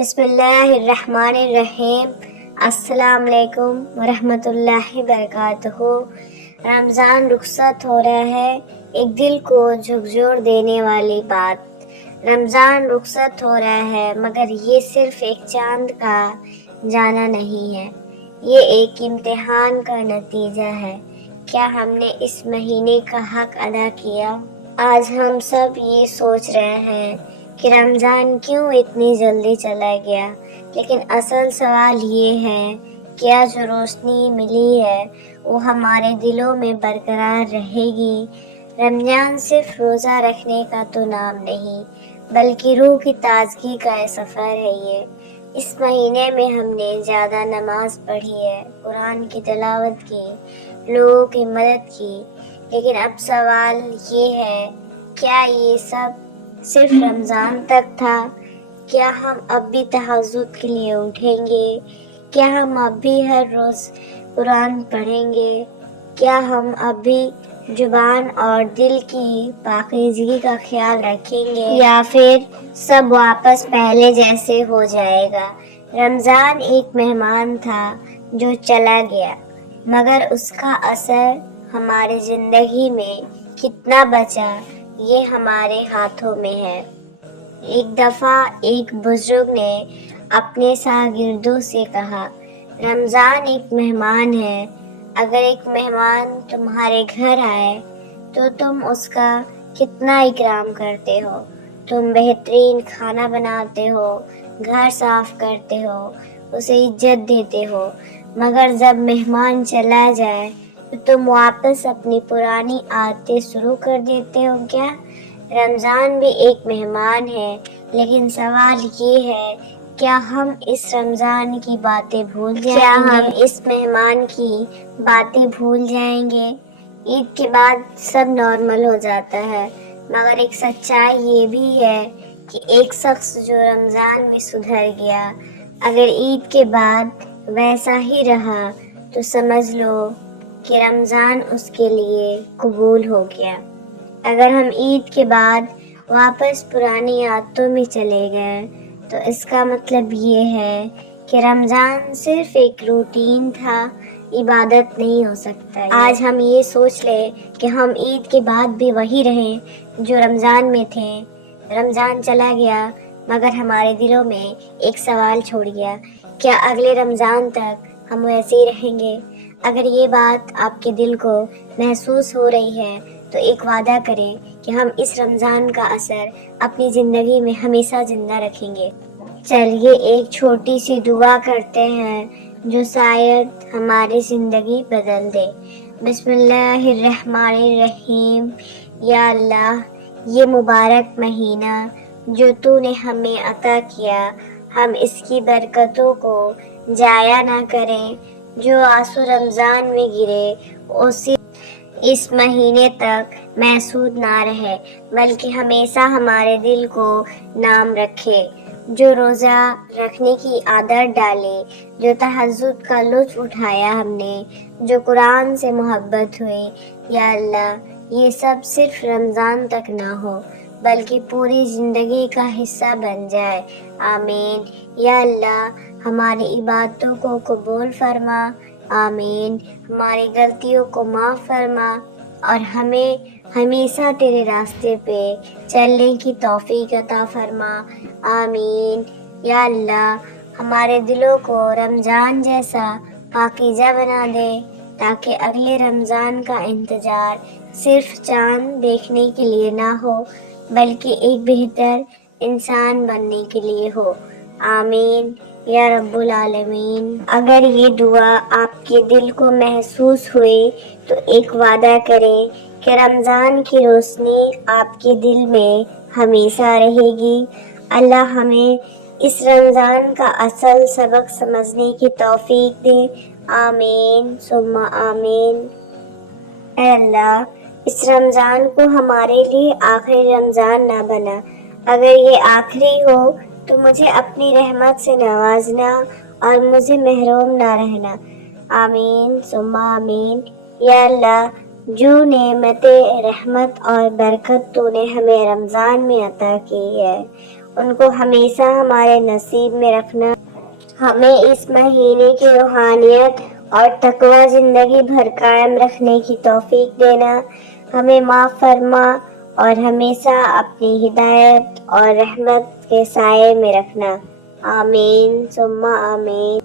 بسم اللہ الرحمن الرحیم۔ السلام علیکم ورحمۃ اللہ وبرکاتہ۔ رمضان رخصت ہو رہا ہے، ایک دل کو جھکجھوڑ دینے والی بات۔ رمضان رخصت ہو رہا ہے مگر یہ صرف ایک چاند کا جانا نہیں ہے، یہ ایک امتحان کا نتیجہ ہے۔ کیا ہم نے اس مہینے کا حق ادا کیا؟ آج ہم سب یہ سوچ رہے ہیں کہ رمضان کیوں اتنی جلدی چلا گیا، لیکن اصل سوال یہ ہے کیا جو روشنی ملی ہے وہ ہمارے دلوں میں برقرار رہے گی؟ رمضان صرف روزہ رکھنے کا تو نام نہیں، بلکہ روح کی تازگی کا سفر ہے۔ اس مہینے میں ہم نے زیادہ نماز پڑھی ہے، قرآن کی تلاوت کی، لوگوں کی مدد کی، لیکن اب سوال یہ ہے کیا یہ سب صرف رمضان تک تھا؟ کیا ہم اب بھی تہجد کے لیے اٹھیں گے؟ کیا ہم اب بھی ہر روز قرآن پڑھیں گے؟ کیا ہم اب بھی زبان اور دل کی پاکیزگی کا خیال رکھیں گے، یا پھر سب واپس پہلے جیسے ہو جائے گا؟ رمضان ایک مہمان تھا جو چلا گیا، مگر اس کا اثر ہماری زندگی میں کتنا بچا یہ ہمارے ہاتھوں میں ہے۔ ایک دفعہ ایک بزرگ نے اپنے شاگردوں سے کہا، رمضان ایک مہمان ہے، اگر ایک مہمان تمہارے گھر آئے تو تم اس کا کتنا اکرام کرتے ہو؟ تم بہترین کھانا بناتے ہو، گھر صاف کرتے ہو، اسے عزت دیتے ہو، مگر جب مہمان چلا جائے تو تم واپس اپنی پرانی عادتیں شروع کر دیتے ہو کیا؟ رمضان بھی ایک مہمان ہے، لیکن سوال یہ ہے کیا ہم اس رمضان کی باتیں بھول جائیں گے؟ کیا ہم اس مہمان کی باتیں بھول جائیں گے؟ عید کے بعد سب نارمل ہو جاتا ہے، مگر ایک سچائی یہ بھی ہے کہ ایک شخص جو رمضان میں سدھر گیا، اگر عید کے بعد ویسا ہی رہا تو سمجھ لو کہ رمضان اس کے لیے قبول ہو گیا۔ اگر ہم عید کے بعد واپس پرانی عادتوں میں چلے گئے تو اس کا مطلب یہ ہے کہ رمضان صرف ایک روٹین تھا، عبادت نہیں ہو سکتا۔ آج ہم یہ سوچ لیں کہ ہم عید کے بعد بھی وہی رہیں جو رمضان میں تھے۔ رمضان چلا گیا مگر ہمارے دلوں میں ایک سوال چھوڑ گیا، کیا اگلے رمضان تک ہم ویسے ہی رہیں گے؟ اگر یہ بات آپ کے دل کو محسوس ہو رہی ہے تو ایک وعدہ کریں کہ ہم اس رمضان کا اثر اپنی زندگی میں ہمیشہ زندہ رکھیں گے۔ چلیے ایک چھوٹی سی دعا کرتے ہیں جو شاید ہماری زندگی بدل دے۔ بسم اللہ الرحمن الرحیم۔ یا اللہ، یہ مبارک مہینہ جو تو نے ہمیں عطا کیا، ہم اس کی برکتوں کو ضائع نہ کریں۔ جو آنسو رمضان میں گرے وہ صرف اس مہینے تک محسوس نہ رہے بلکہ ہمیشہ ہمارے دل کو نام رکھے۔ جو روزہ رکھنے کی عادت ڈالے، جو تہجد کا لطف اٹھایا ہم نے، جو قرآن سے محبت ہوئی، یا اللہ یہ سب صرف رمضان تک نہ ہو بلکہ پوری زندگی کا حصہ بن جائے۔ آمین۔ یا اللہ ہماری عبادتوں کو قبول فرما۔ آمین۔ ہماری غلطیوں کو معاف فرما اور ہمیں ہمیشہ تیرے راستے پہ چلنے کی توفیق عطا فرما۔ آمین۔ یا اللہ ہمارے دلوں کو رمضان جیسا پاکیزہ بنا دے تاکہ اگلے رمضان کا انتظار صرف چاند دیکھنے کے لیے نہ ہو بلکہ ایک بہتر انسان بننے کے لیے ہو۔ آمین یا رب العالمین۔ اگر یہ دعا آپ کے دل کو محسوس ہوئی تو ایک وعدہ کریں کہ رمضان کی روشنی آپ کے دل میں ہمیشہ رہے گی۔ اللہ ہمیں اس رمضان کا اصل سبق سمجھنے کی توفیق دے۔ آمین ثم آمین۔ اے اللہ اس رمضان کو ہمارے لیے آخری رمضان نہ بنا، اگر یہ آخری ہو تو مجھے اپنی رحمت سے نوازنا اور مجھے محروم نہ رہنا۔ آمین ثم آمین۔ یا اللہ جو نعمت رحمت اور برکت تو نے ہمیں رمضان میں عطا کی ہے ان کو ہمیشہ ہمارے نصیب میں رکھنا، ہمیں اس مہینے کی روحانیت اور تقوی زندگی بھر قائم رکھنے کی توفیق دینا، ہمیں معاف فرما اور ہمیشہ اپنی ہدایت اور رحمت کے سائے میں رکھنا، آمین ثم آمین۔